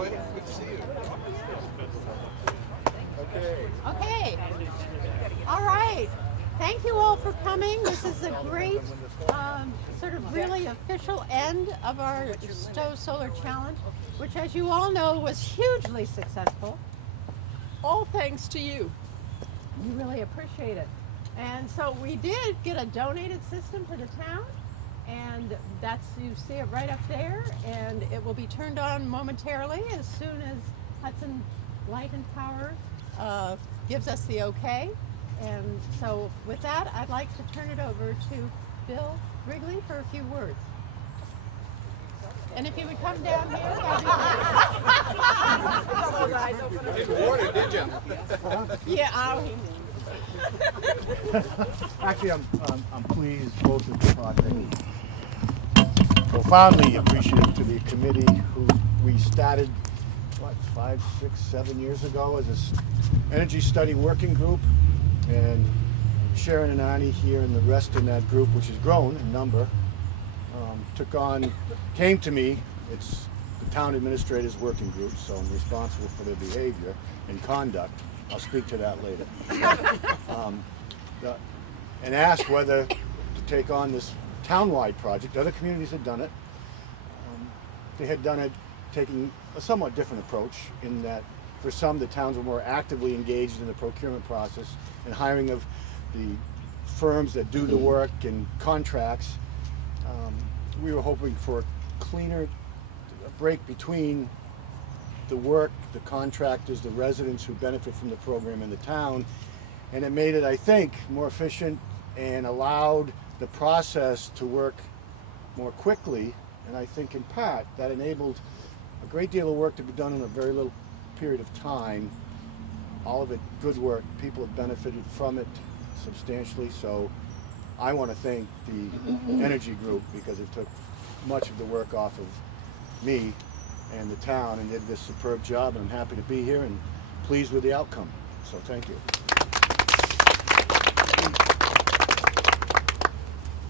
Joy. Good to see you. Okay. All right. Thank you all for coming. This is a great, sort of really official end of our Stow Solar Challenge, which, as you all know, was hugely successful. All thanks to you. We really appreciate it. And so we did get a donated system to the town, and that's, you see it right up there, and it will be turned on momentarily as soon as Hudson Light and Power gives us the okay. And so with that, I'd like to turn it over to Bill Wrigley for a few words. And if you would come down here, that'd be great. Didn't warn it, did you? Yeah, Actually, I'm pleased both of the projects. Profoundly appreciative to the committee who we started, what, 5, 6, 7 years ago as an energy study working group. And Sharon and Arnie here and the rest in that group, which has grown in number, came to me. It's the town administrators working group, so I'm responsible for their behavior and conduct. I'll speak to that later. And asked whether to take on this town-wide project. Other communities had done it. They had done it taking a somewhat different approach in that for some the towns were more actively engaged in the procurement process and hiring of the firms that do the work and contracts. We were hoping for a cleaner break between the work, the contractors, the residents who benefit from the program in the town, and it made it, I think, more efficient and allowed the process to work more quickly. And I think in part that enabled a great deal of work to be done in a very little period of time. All of it good work. People have benefited from it substantially. So I want to thank the Energy Group because it took much of the work off of me and the town and did this superb job, and I'm happy to be here and pleased with the outcome. So thank you.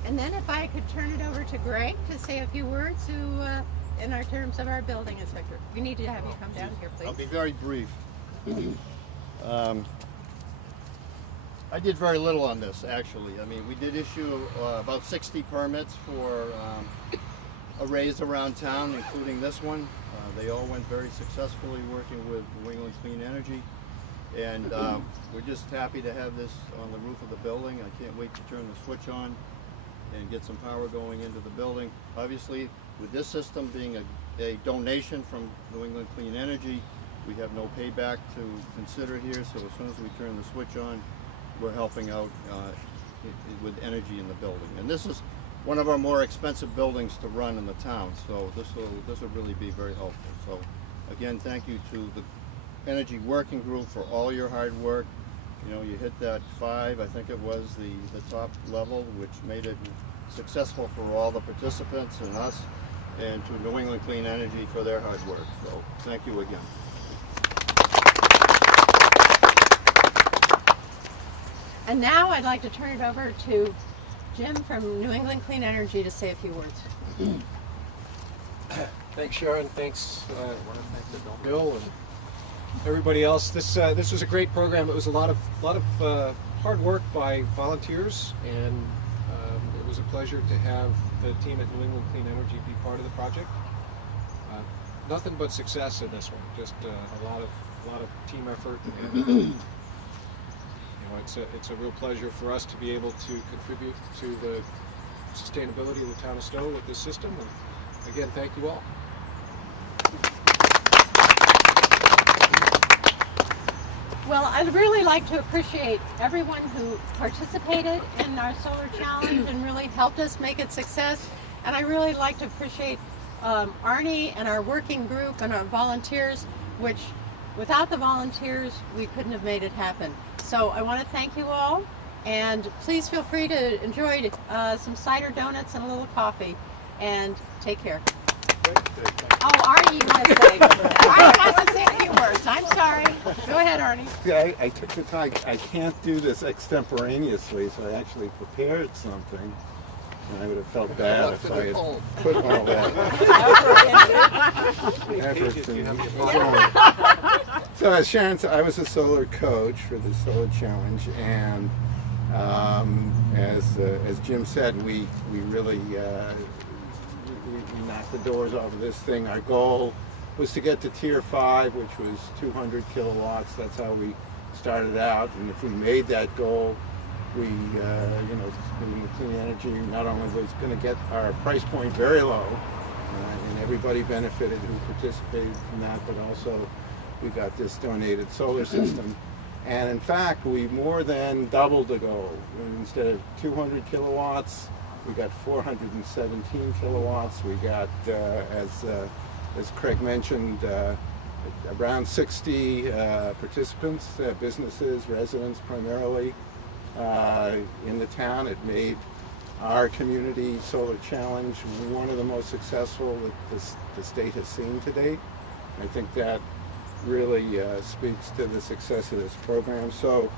And then if I could turn it over to Greg to say a few words in our terms of our building inspector. We need to have you come down here, please. I'll be very brief. I did very little on this, actually. I mean, we did issue about 60 permits for arrays around town, including this one. They all went very successfully working with New England Clean Energy. And we're just happy to have this on the roof of the building. I can't wait to turn the switch on and get some power going into the building. Obviously, with this system being a donation from New England Clean Energy, we have no payback to consider here, so as soon as we turn the switch on, we're helping out with energy in the building. And this is one of our more expensive buildings to run in the town, so this will really be very helpful. So again, thank you to the Energy Working Group for all your hard work. You know, you hit that 5, I think it was the top level, which made it successful for all the participants and us, and to New England Clean Energy for their hard work. So thank you again. And now I'd like to turn it over to Jim from New England Clean Energy to say a few words. Thanks, Sharon. Thanks, Bill, and everybody else. This was a great program. It was a lot of hard work by volunteers, and it was a pleasure to have the team at New England Clean Energy be part of the project. Nothing but success in this one. Just a lot of team effort. And, it's a real pleasure for us to be able to contribute to the sustainability of the town of Stow with this system. And again, thank you all. Well, I'd really like to appreciate everyone who participated in our solar challenge and really helped us make it success. And I really like to appreciate Arnie and our working group and our volunteers, which without the volunteers, we couldn't have made it happen. So I want to thank you all, and please feel free to enjoy some cider donuts and a little coffee, and take care. Oh, Arnie wants to say. Arnie wants to say a few words. I'm sorry. Go ahead, Arnie. Yeah, I took the time. I can't do this extemporaneously, so I actually prepared something. And I would have felt bad if I had Cold. put all that effort in. So as Sharon said, I was a solar coach for the Solar Challenge, and as Jim said, we really we knocked the doors off of this thing. Our goal was to get to Tier 5, which was 200 kilowatts. That's how we started out, and if we made that goal, we, in the clean energy, not only was going to get our price point very low, and everybody benefited who participated from that, but also we got this donated solar system. And in fact, we more than doubled the goal. Instead of 200 kilowatts, we got 417 kilowatts. We got, as Craig mentioned, around 60 participants, businesses, residents primarily, in the town. It made our community solar challenge one of the most successful that the state has seen to date. I think that really speaks to the success of this program. So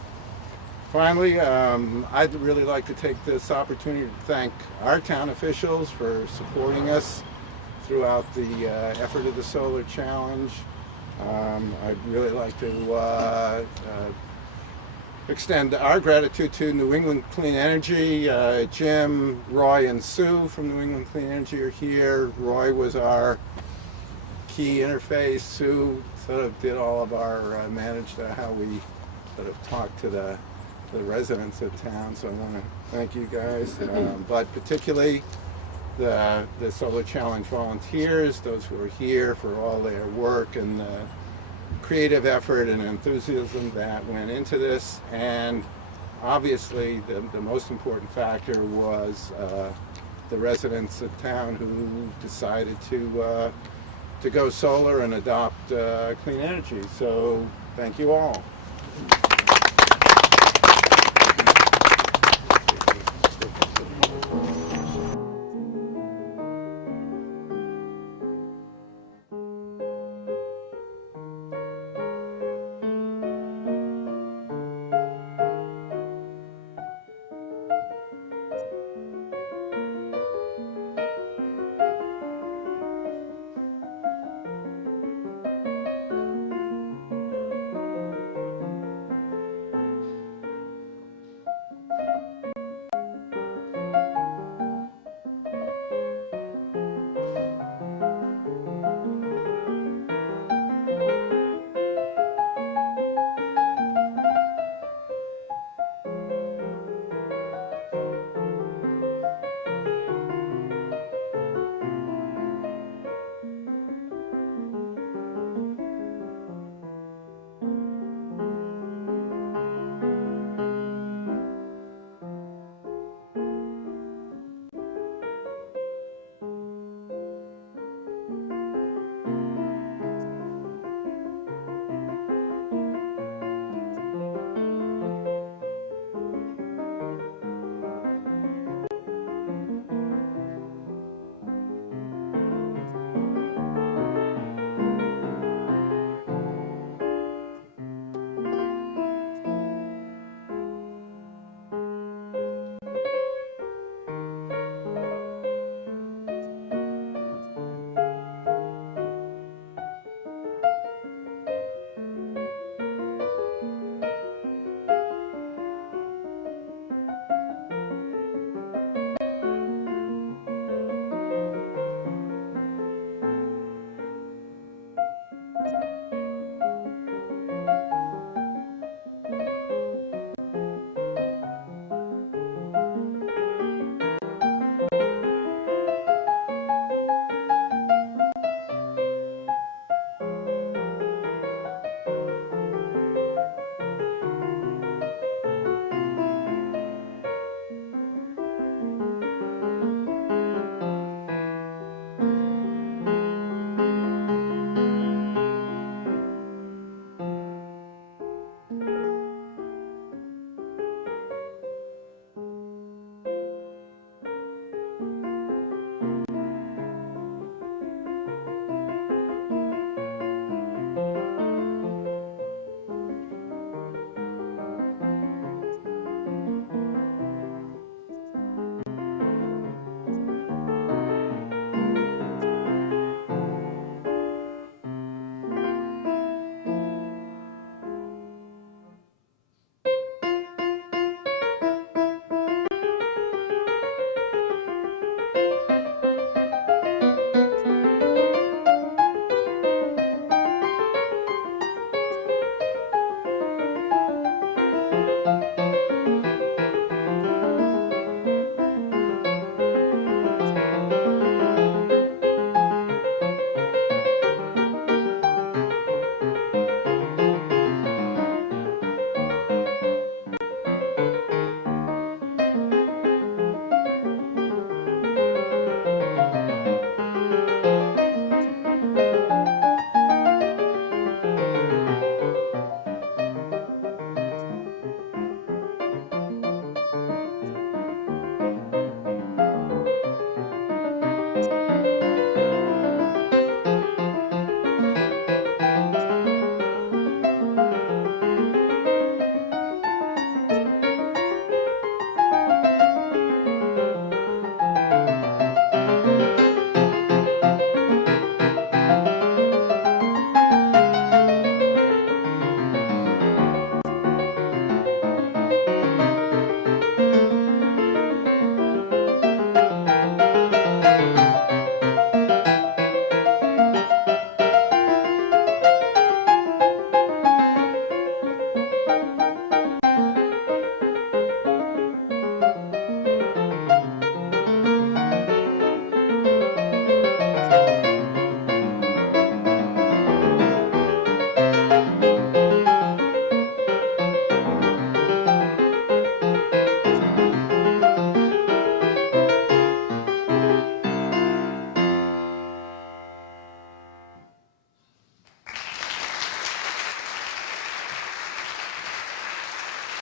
finally, I'd really like to take this opportunity to thank our town officials for supporting us throughout the effort of the Solar Challenge. I'd really like to extend our gratitude to New England Clean Energy. Jim, Roy, and Sue from New England Clean Energy are here. Roy was our key interface. Sue sort of did all of our managed how we sort of talked to the residents of town. So I want to thank you guys, but particularly the Solar Challenge volunteers, those who are here, for all their work and the creative effort and enthusiasm that went into this. And obviously the most important factor was the residents of town who decided to go solar and adopt clean energy. So thank you all.